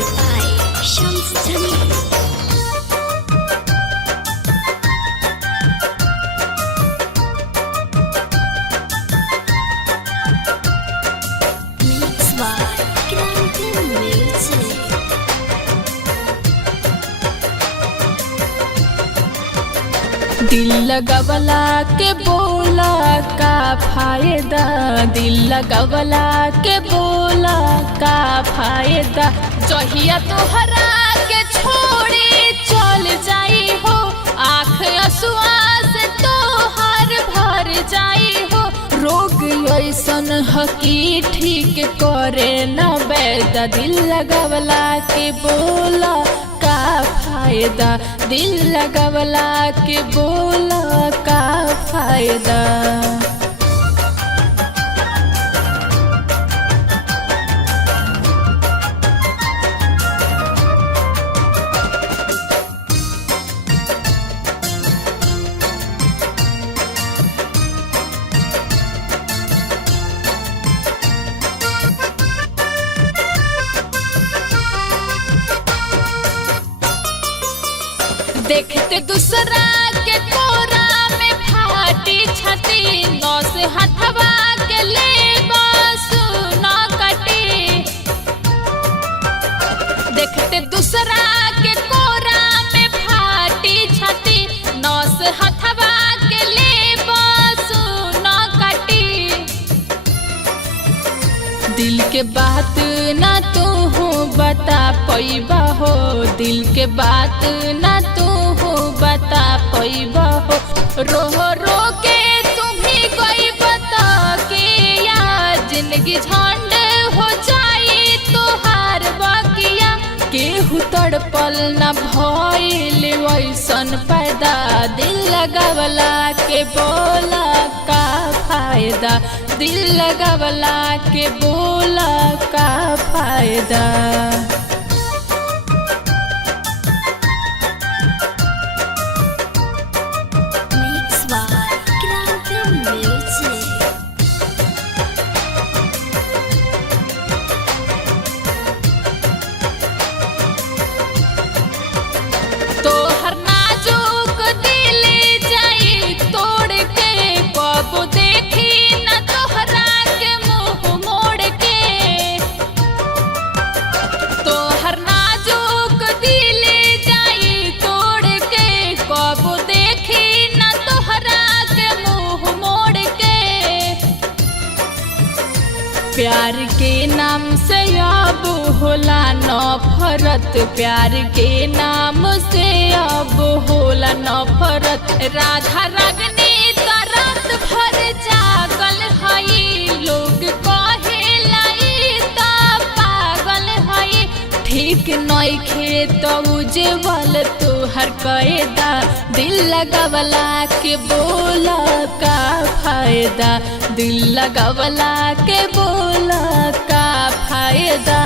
Music by Shams Jamil. Mix by Kranti Music. दिल लगवला के बोला का फायदा, दिल लगवला के बोला का फायदा। जहिया तोहरा के छोड़ी चल जाई हो, आँख असुआ से तोहर भर जाई हो। रोग ऐसन हकी ठीक करे न बैदा, दिल लगवला के बोला का फायदा, दिल लगवला के बोला का फायदा। देखते दूसरा के कोरा में फाटी छाती, नौस हथवा के ले बस न कटी। देखते दूसरा के कोरा में फाटी छाती, नौस हथवा के ले बस न कटी। दिल के बात ना तू बता पैबा हो, दिल के बात ना तू बता पैबा हो। रो रो के तुम्ही कोई बता के या जिंदगी झंड हो जाई तोहार बकिया। केहू तड़पल न भइल वैसन पैदा, दिल लगवला के बोला का फायदा, दिल लगवला के बोला का फायदा। Mix by Kranti Music. तोहर नाजुक दिल जाई तोड़ के, कब देखी न तोहरा के मुंह मोड़ के। तोहर नाजुक दिल जाई तोड़ के, कब देखी न तोहरा के मुंह मोड़ के। प्यार के नाम से अब होला नफरत, प्यार के नाम से अब होला नफरत। राधा रागनी तरत भर जागल हई, लोग कहेला ई त पागल हई। ठीक नइखे त उज्जवल तोहर कैदा, दिल लगवला के बोला का फायदा, दिल लगवला के बोला का फायदा।